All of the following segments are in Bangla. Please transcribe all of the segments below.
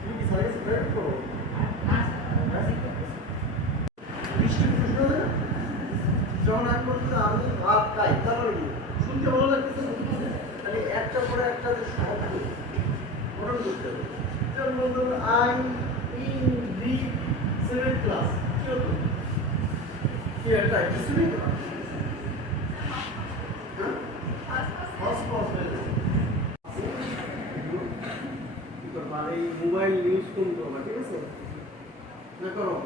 তুমি কি সার্ভিস প্রোভাইড করো? যখন আমি বলছি আমি ভাত খাই তারপরে কি শুনতে ভালো লাগতেছে তাহলে একটা পরে একটা যে শব্দ গঠন করতে হবে। যেমন বলুন আই ইন রি 7 ক্লাস কি হতো কি একটা কিছু নেই তো আর এই মোবাইল ইউজ কম করবা ঠিক আছে না করো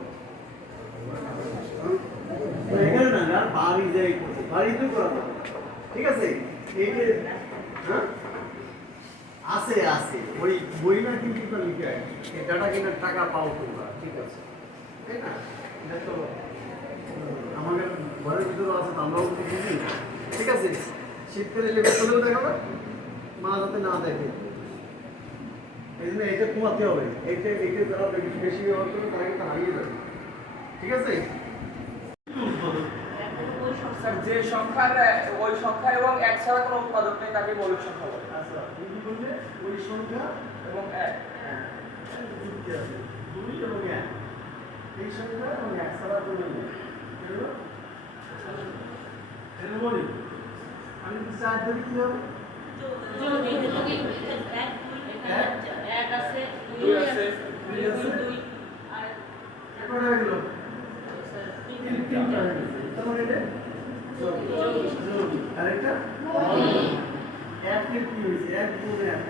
এখানে না আর বাড়ি যাই করছে বাড়িতে করা যাবে ঠিক আছে এই যে হ্যাঁ আছে আছে ওই বই না কিন্তু লিখে এই ডাটা কেনার টাকা পাও তোমরা ঠিক আছে তাই না এটা তো আমাদের ঘরের ভিতরে আছে তো আমরাও বুঝি ঠিক আছে শীতকালে লেগে চলেও দেখাবে মা যাতে না দেখে এই জন্য এটা কমাতে হবে এইটা যারা বেশি ব্যবহার করবে তারা কিন্তু হারিয়ে যাবে ঠিক আছে স্যার যে সংখ্যার ওই সংখ্যা এবং এক ছাড়া কোনো উৎপাদক নেই তাকে মৌলিক সংখ্যা বলে। আচ্ছা তুমি বললে ওই সংখ্যা এবং এক যুক্তি আছে 2 এবং 1 এই সংখ্যা এবং 1 ছাড়া কোনো নেই এর বলি আমি কি 4 ধরি কি হবে এক আছে দুই আছে দুই আছে আর কয়টা হয়ে গেল তিনটা হয়ে গেছে তার মানে এটা যোগ আর এটা 1 এর কি হয়েছে 1 গুণ 1